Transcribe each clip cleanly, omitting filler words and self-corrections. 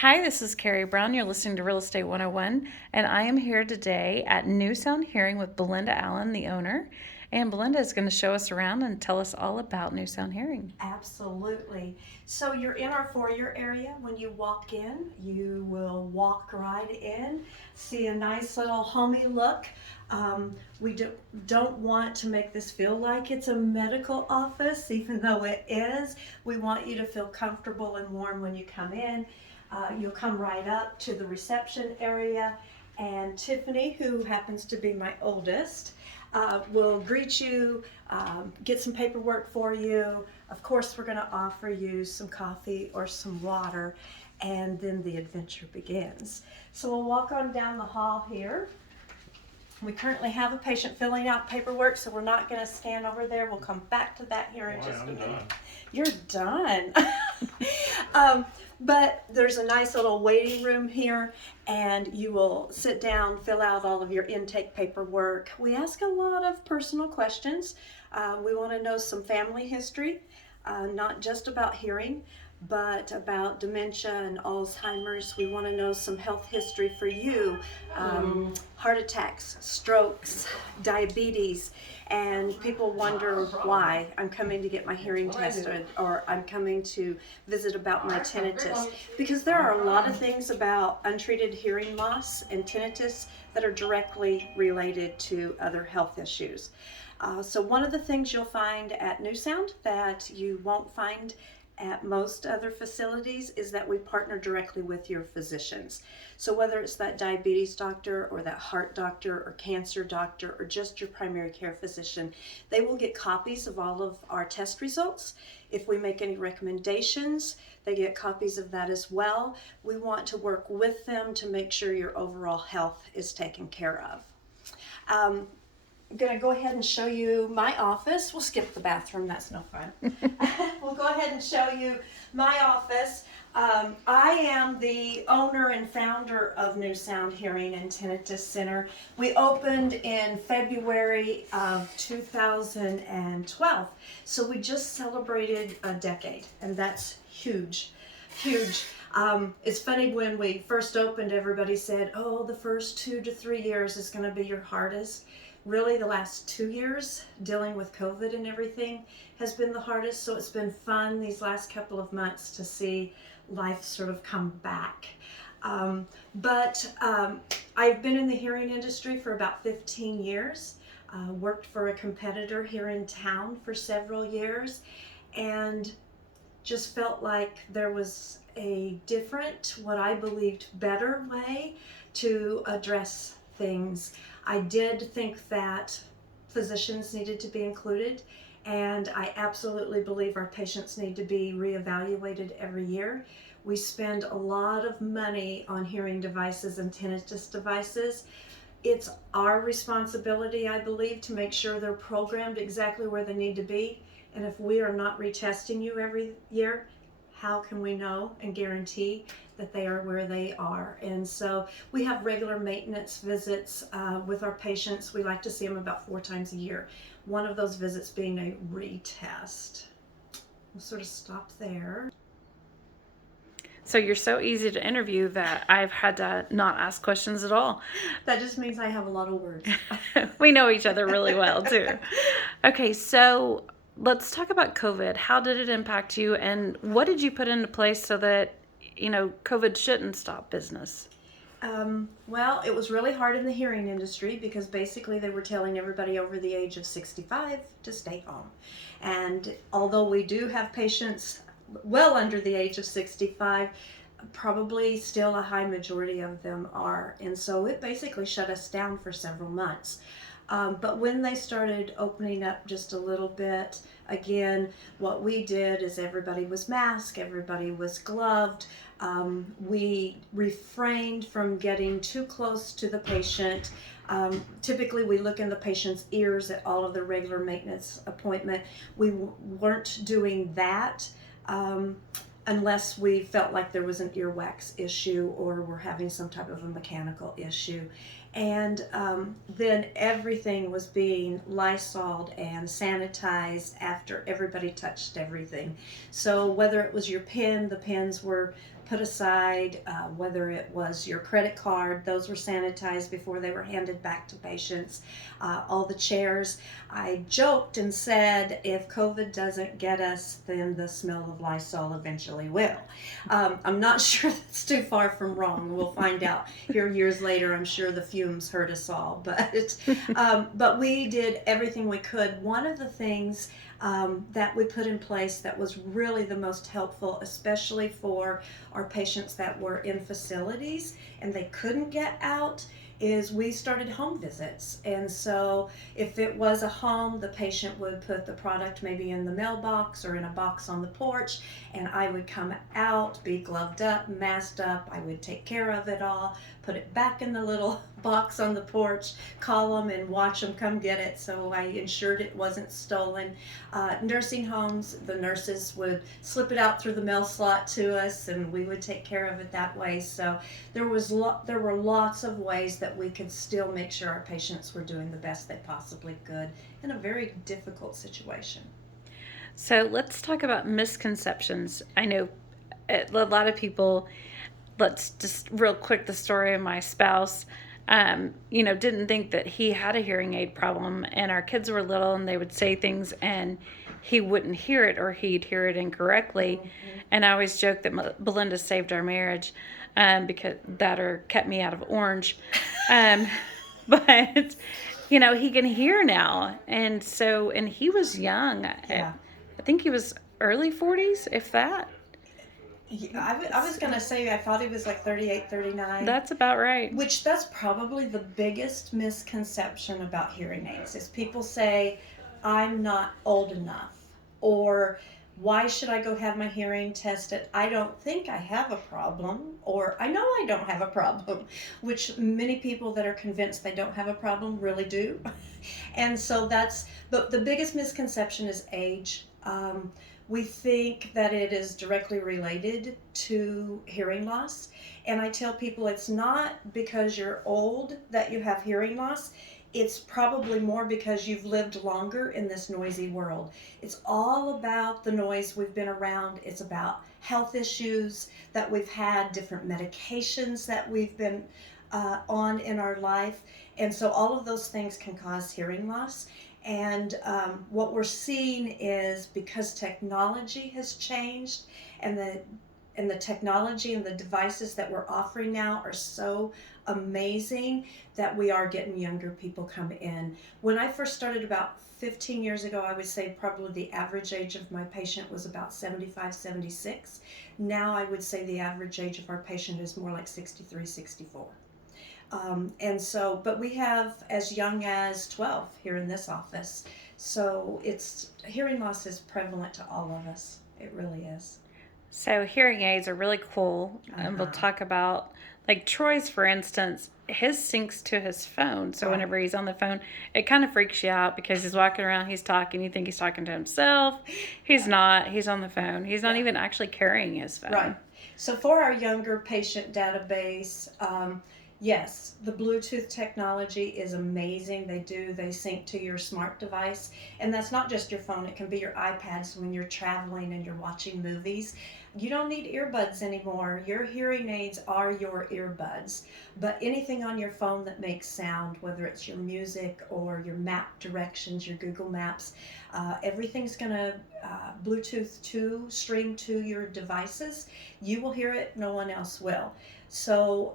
Hi, this is Carey Brown. You're listening to Real Estate 101, and I am here today at New Sound Hearing with Belinda Allan, the owner. And Belinda is going to show us around and tell us all about New Sound Hearing. Absolutely. So you're in our foyer area. When you walk in, you will walk right in, see a nice little homey look. We don't want to make this feel like it's a medical office, even though it is. We want you to feel comfortable and warm when you come in. You'll come right up to the reception area, and Tiffany, who happens to be my oldest, will greet you, get some paperwork for you. Of course, we're going to offer you some coffee or some water, and then the adventure begins. So we'll walk on down the hall here. We currently have a patient filling out paperwork, so we're not going to scan over there. We'll come back to that here in just a minute. Done. You're done. But there's a nice little waiting room here, and you will sit down, fill out all of your intake paperwork. We ask a lot of personal questions. We want to know some family history, not just about hearing, but about dementia and Alzheimer's. We want to know some health history for you, heart attacks, strokes, diabetes, and people wonder why I'm coming to get my hearing tested or I'm coming to visit about my tinnitus, because there are a lot of things about untreated hearing loss and tinnitus that are directly related to other health issues. So one of the things you'll find at New Sound that you won't find at most other facilities is that we partner directly with your physicians. So whether it's that diabetes doctor or that heart doctor or cancer doctor or just your primary care physician, they will get copies of all of our test results. If we make any recommendations, they get copies of that as well. We want to work with them to make sure your overall health is taken care of. I'm going to go ahead and show you my office. We'll skip the bathroom, that's no fun. We'll go ahead and show you my office. I am the owner and founder of New Sound Hearing and Tinnitus Center. We opened in February of 2012, so we just celebrated a decade, and that's huge, huge. It's funny, when we first opened, everybody said, oh, the first 2 to 3 years is going to be your hardest. Really, the last 2 years, dealing with COVID and everything, has been the hardest. So it's been fun these last couple of months to see life sort of come back. But I've been in the hearing industry for about 15 years, worked for a competitor here in town for several years, and just felt like there was a different, what I believed better way to address things. I did think that physicians needed to be included, and I absolutely believe our patients need to be reevaluated every year. We spend a lot of money on hearing devices and tinnitus devices. It's our responsibility, I believe, to make sure they're programmed exactly where they need to be. And if we are not retesting you every year, how can we know and guarantee that they are where they are? And so we have regular maintenance visits with our patients. We like to see them about 4 times a year. One of those visits being a retest. We'll sort of stop there. So you're so easy to interview that I've had to not ask questions at all. That just means I have a lot of words. We know each other really well, too. Okay, so let's talk about COVID. How did it impact you, and what did you put into place so that, COVID shouldn't stop business? Well, it was really hard in the hearing industry because basically they were telling everybody over the age of 65 to stay home. And although we do have patients well under the age of 65, probably still a high majority of them are. And so it basically shut us down for several months. But when they started opening up just a little bit, again, what we did is everybody was masked, everybody was gloved. We refrained from getting too close to the patient. Typically, we look in the patient's ears at all of their regular maintenance appointment. We weren't doing that unless we felt like there was an earwax issue or we're having some type of a mechanical issue. And then everything was being Lysoled and sanitized after everybody touched everything. So whether it was your pen, the pens were put aside, whether it was your credit card, those were sanitized before they were handed back to patients. All the chairs. I joked and said, if COVID doesn't get us, then the smell of Lysol eventually will. I'm not sure that's too far from wrong. We'll find out here years later. I'm sure the fumes hurt us all, but we did everything we could. One of the things that we put in place that was really the most helpful, especially for our patients that were in facilities and they couldn't get out, is we started home visits. And so if it was a home, the patient would put the product maybe in the mailbox or in a box on the porch, and I would come out, be gloved up, masked up. I would take care of it all, put it back in the little box on the porch, call them and watch them come get it, so I ensured it wasn't stolen. Nursing homes, the nurses would slip it out through the mail slot to us, and we would take care of it that way. So there were lots of ways that we could still make sure our patients were doing the best they possibly could in a very difficult situation. So let's talk about misconceptions. I know a lot of people, let's just real quick, the story of my spouse, didn't think that he had a hearing aid problem, and our kids were little and they would say things and he wouldn't hear it, or he'd hear it incorrectly. Mm-hmm. And I always joke that Belinda saved our marriage, because that or kept me out of orange. But he can hear now. And he was young. Yeah. I think he was early 40s, if that. I was going to say, I thought he was like 38, 39. That's about right. Which, that's probably the biggest misconception about hearing aids, is people say, I'm not old enough, or why should I go have my hearing tested? I don't think I have a problem, or I know I don't have a problem, which many people that are convinced they don't have a problem really do. And so but the biggest misconception is age. We think that it is directly related to hearing loss. And I tell people it's not because you're old that you have hearing loss. It's probably more because you've lived longer in this noisy world. It's all about the noise we've been around. It's about health issues that we've had, different medications that we've been on in our life. And so all of those things can cause hearing loss. And what we're seeing is, because technology has changed, and the technology and the devices that we're offering now are so amazing, that we are getting younger people come in. When I first started about 15 years ago, I would say probably the average age of my patient was about 75, 76. Now I would say the average age of our patient is more like 63, 64. But we have as young as 12 here in this office. So hearing loss is prevalent to all of us. It really is. So hearing aids are really cool. And we'll talk about, like Troy's, for instance, his syncs to his phone. So whenever he's on the phone, it kind of freaks you out because he's walking around, he's talking, you think he's talking to himself. He's not. He's on the phone. He's not even actually carrying his phone. Right. So for our younger patient database, yes, the Bluetooth technology is amazing. They sync to your smart device. And that's not just your phone. It can be your iPad. So when you're traveling and you're watching movies, you don't need earbuds anymore. Your hearing aids are your earbuds. But anything on your phone that makes sound, whether it's your music or your map directions, your Google Maps, everything's going to Bluetooth to stream to your devices. You will hear it. No one else will. So,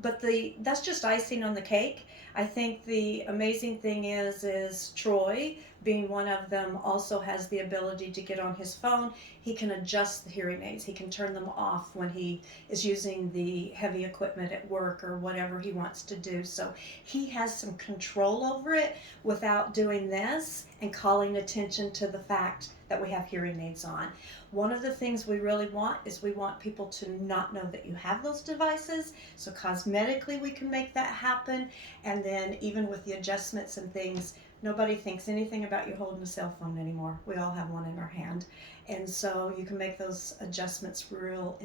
but that's just icing on the cake. I think the amazing thing is Troy, being one of them, also has the ability to get on his phone. He can adjust the hearing aids. He can turn them off when he is using the heavy equipment at work or whatever he wants to do. So he has some control over it without doing this and calling attention to the fact that we have hearing aids on. One of the things we really want is we want people to not know that you have those devices. So cosmetically we can make that happen. And then even with the adjustments and things, nobody thinks anything about you holding a cell phone anymore. We all have one in our hand. And so you can make those adjustments real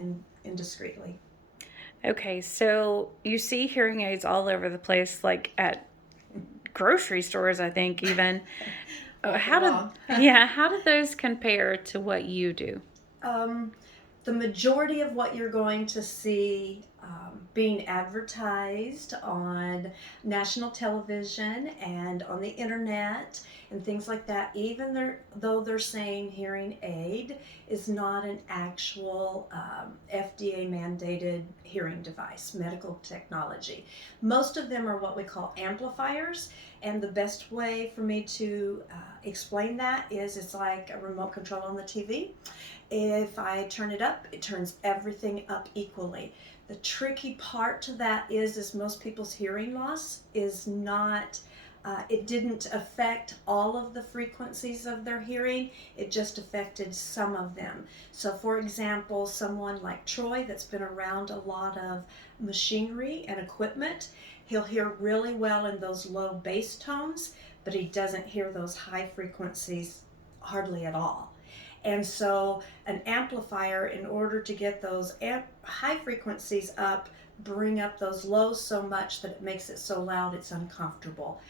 indiscreetly. Okay, so you see hearing aids all over the place, like at grocery stores, I think, even. How do those compare to what you do? The majority of what you're going to see being advertised on national television and on the internet and things like that, even though they're saying hearing aid, is not an actual FDA mandated hearing device, medical technology. Most of them are what we call amplifiers, and the best way for me to explain that is it's like a remote control on the TV. If I turn it up, it turns everything up equally. The tricky part to that is most people's hearing loss is not, it didn't affect all of the frequencies of their hearing, it just affected some of them. So for example, someone like Troy that's been around a lot of machinery and equipment, he'll hear really well in those low bass tones, but he doesn't hear those high frequencies hardly at all. And so an amplifier, in order to get those high frequencies up, bring up those lows so much that it makes it so loud it's uncomfortable.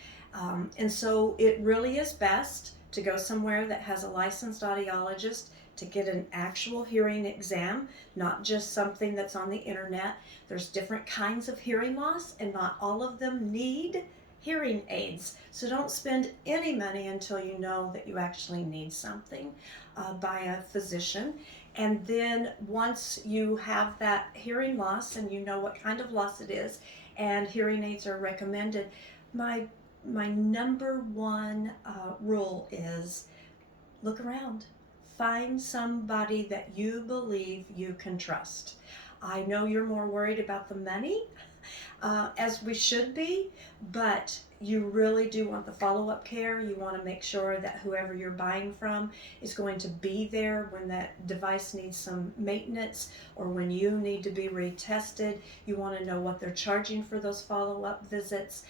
And so it really is best to go somewhere that has a licensed audiologist to get an actual hearing exam, not just something that's on the internet. There's different kinds of hearing loss, and not all of them need hearing aids. So don't spend any money until you know that you actually need something by a physician. And then once you have that hearing loss and you know what kind of loss it is, and hearing aids are recommended, my number one rule is look around. Find somebody that you believe you can trust. I know you're more worried about the money, as we should be, but you really do want the follow-up care. You want to make sure that whoever you're buying from is going to be there when that device needs some maintenance or when you need to be retested. You want to know what they're charging for those follow-up visits.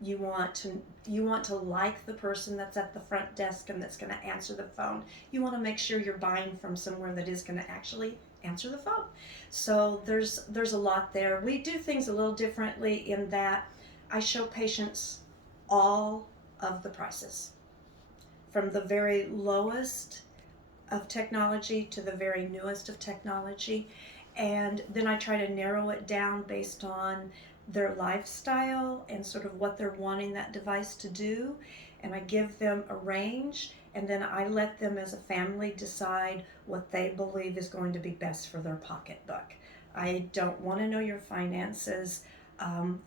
You want to like the person that's at the front desk and that's going to answer the phone. You want to make sure you're buying from somewhere that is going to actually answer the phone. So there's a lot there. We do things a little differently in that I show patients all of the prices, from the very lowest of technology to the very newest of technology, and then I try to narrow it down based on their lifestyle and sort of what they're wanting that device to do, and I give them a range, and then I let them as a family decide what they believe is going to be best for their pocketbook. I don't want to know your finances,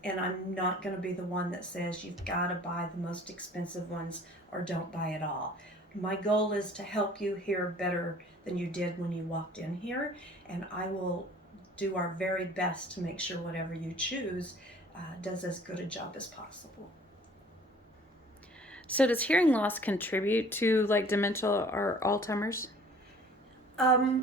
and I'm not going to be the one that says you've got to buy the most expensive ones or don't buy it all. My goal is to help you hear better than you did when you walked in here, and I will do our very best to make sure whatever you choose does as good a job as possible. So does hearing loss contribute to like dementia or Alzheimer's?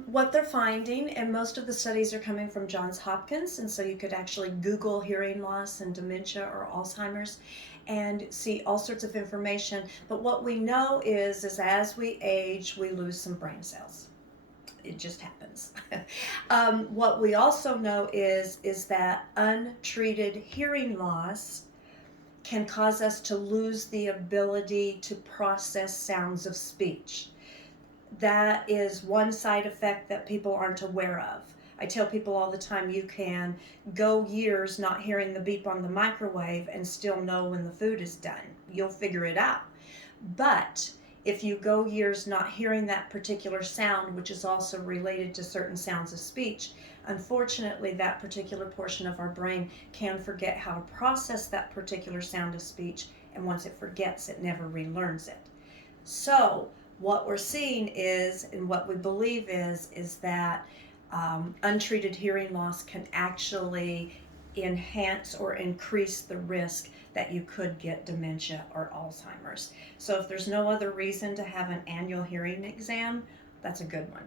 What they're finding, and most of the studies are coming from Johns Hopkins, and so you could actually Google hearing loss and dementia or Alzheimer's and see all sorts of information. But what we know is as we age, we lose some brain cells. It just happens. What we also know is that untreated hearing loss can cause us to lose the ability to process sounds of speech. That is one side effect that people aren't aware of. I tell people all the time, you can go years not hearing the beep on the microwave and still know when the food is done. You'll figure it out. But if you go years not hearing that particular sound, which is also related to certain sounds of speech, unfortunately that particular portion of our brain can forget how to process that particular sound of speech, and once it forgets, it never relearns it. So what we're seeing is, and what we believe is that untreated hearing loss can actually enhance or increase the risk that you could get dementia or Alzheimer's. So if there's no other reason to have an annual hearing exam, that's a good one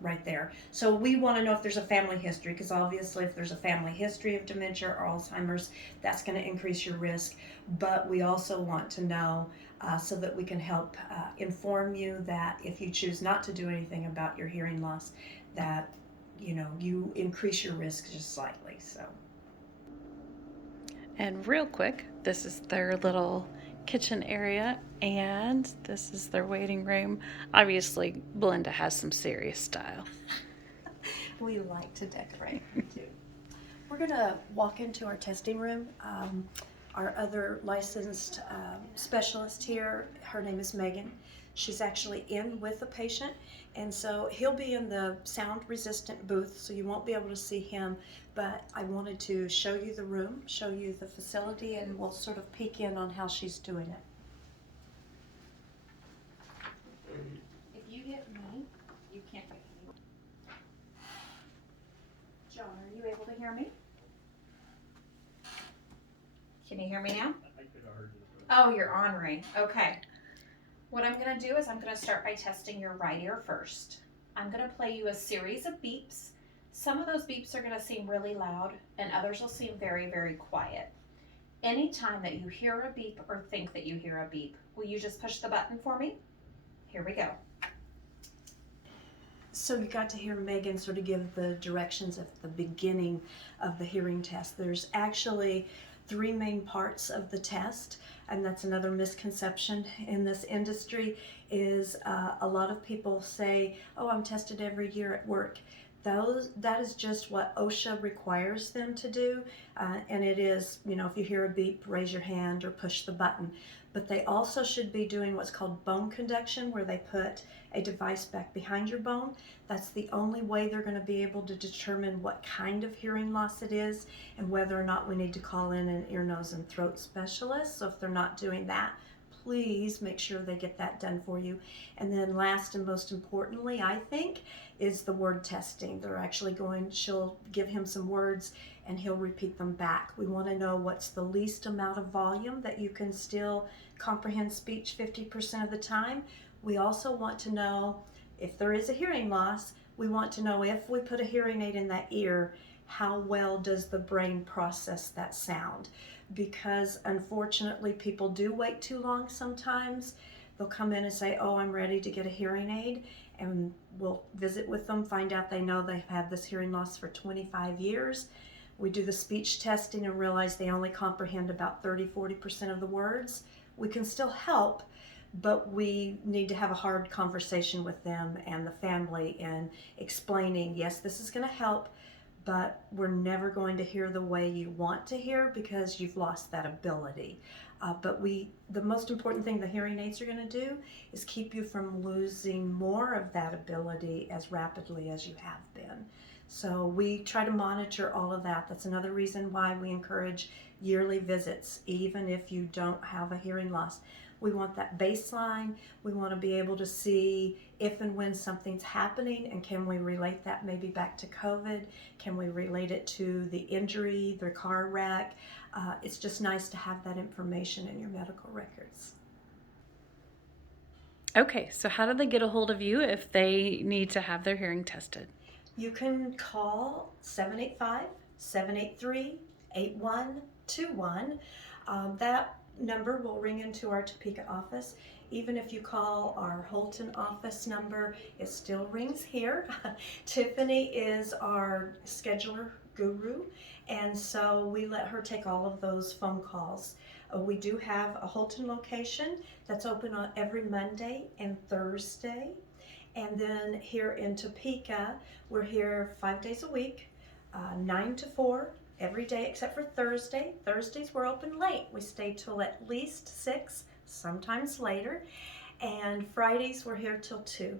right there. So we want to know if there's a family history, because obviously if there's a family history of dementia or Alzheimer's, that's going to increase your risk. But we also want to know so that we can help inform you that if you choose not to do anything about your hearing loss, that you increase your risk just slightly. So. And real quick, this is their little kitchen area, and this is their waiting room. Obviously, Belinda has some serious style. We like to decorate too. We're going to walk into our testing room. Our other licensed specialist here, her name is Megan. She's actually in with the patient, and so he'll be in the sound resistant booth, so you won't be able to see him, but I wanted to show you the room, show you the facility, and we'll sort of peek in on how she's doing it. If you hit me, you can't hit me. John, are you able to hear me? Can you hear me now? Oh, you're on, Ray. Okay. What I'm going to do is I'm going to start by testing your right ear first. I'm going to play you a series of beeps. Some of those beeps are going to seem really loud and others will seem very, very quiet. Anytime that you hear a beep or think that you hear a beep, will you just push the button for me? Here we go. So you got to hear Megan sort of give the directions at the beginning of the hearing test. There's actually 3 main parts of the test, and that's another misconception in this industry is a lot of people say, oh, I'm tested every year at work. That is just what OSHA requires them to do, and it is, if you hear a beep, raise your hand or push the button. But they also should be doing what's called bone conduction, where they put a device back behind your bone. That's the only way they're going to be able to determine what kind of hearing loss it is and whether or not we need to call in an ear, nose, and throat specialist. So if they're not doing that, please make sure they get that done for you. And then last and most importantly, I think, is the word testing. She'll give him some words and he'll repeat them back. We want to know what's the least amount of volume that you can still comprehend speech 50% of the time. We also want to know if there is a hearing loss. We want to know if we put a hearing aid in that ear, how well does the brain process that sound? Because unfortunately people do wait too long sometimes. They'll come in and say, oh, I'm ready to get a hearing aid, and we'll visit with them, find out they know they've had this hearing loss for 25 years. We do the speech testing and realize they only comprehend about 30-40% of the words. We can still help, but we need to have a hard conversation with them and the family and explaining, yes, this is going to help, but we're never going to hear the way you want to hear because you've lost that ability. But the most important thing the hearing aids are going to do is keep you from losing more of that ability as rapidly as you have been. So we try to monitor all of that. That's another reason why we encourage yearly visits, even if you don't have a hearing loss. We want that baseline. We want to be able to see if and when something's happening, and can we relate that maybe back to COVID? Can we relate it to the injury, the car wreck? It's just nice to have that information in your medical records. Okay, so how do they get a hold of you if they need to have their hearing tested? You can call 785-783-8121. That number will ring into our Topeka office. Even if you call our Holton office number, it still rings here. Tiffany is our scheduler guru, and so we let her take all of those phone calls. We do have a Holton location that's open on every Monday and Thursday. And then here in Topeka, we're here 5 days a week, 9 to 4, every day except for Thursday. Thursdays we're open late. We stay till at least 6, sometimes later. And Fridays we're here till 2.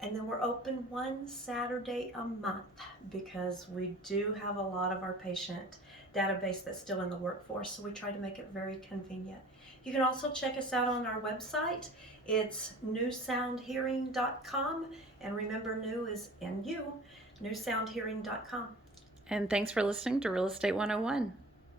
And then we're open 1 Saturday a month because we do have a lot of our patient database that's still in the workforce, so we try to make it very convenient. You can also check us out on our website. It's newsoundhearing.com, and remember, new is NU, newsoundhearing.com. And thanks for listening to Real Estate 101.